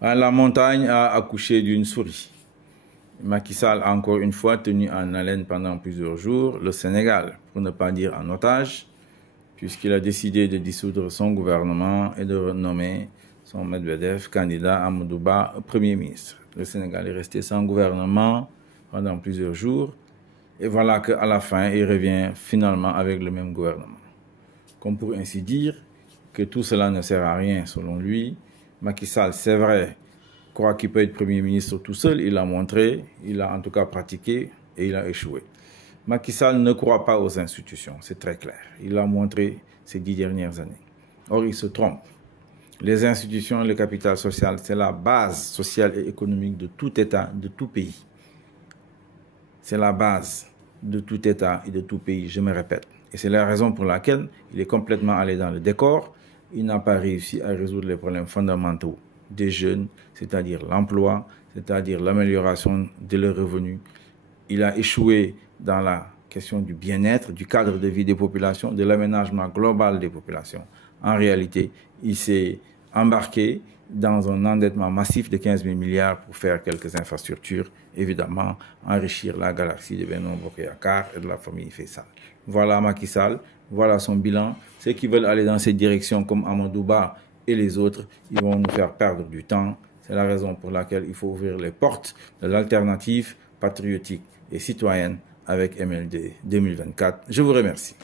La montagne a accouché d'une souris. Macky Sall a encore une fois tenu en haleine pendant plusieurs jours le Sénégal, pour ne pas dire en otage, puisqu'il a décidé de dissoudre son gouvernement et de renommer son Medvedev candidat à Amadouba Premier ministre. Le Sénégal est resté sans gouvernement pendant plusieurs jours et voilà qu'à la fin, il revient finalement avec le même gouvernement. Comme pour ainsi dire que tout cela ne sert à rien selon lui. Macky Sall, c'est vrai, croit qu'il peut être Premier ministre tout seul, il l'a montré, il a en tout cas pratiqué et il a échoué. Macky Sall ne croit pas aux institutions, c'est très clair. Il l'a montré ces 10 dernières années. Or, il se trompe. Les institutions et le capital social, c'est la base sociale et économique de tout État, de tout pays. C'est la base de tout État et de tout pays, je me répète. Et c'est la raison pour laquelle il est complètement allé dans le décor. Il n'a pas réussi à résoudre les problèmes fondamentaux des jeunes, c'est-à-dire l'emploi, c'est-à-dire l'amélioration de leurs revenus. Il a échoué dans la question du bien-être, du cadre de vie des populations, de l'aménagement global des populations. En réalité, il s'est embarqué dans un endettement massif de 15 000 milliards pour faire quelques infrastructures, évidemment, enrichir la galaxie de Benno Bokk Yakaar et de la famille Faye Sall. Voilà Macky Sall, voilà son bilan. Ceux qui veulent aller dans cette direction, comme Amadou Ba et les autres, ils vont nous faire perdre du temps. C'est la raison pour laquelle il faut ouvrir les portes de l'alternative patriotique et citoyenne avec MLD 2024. Je vous remercie.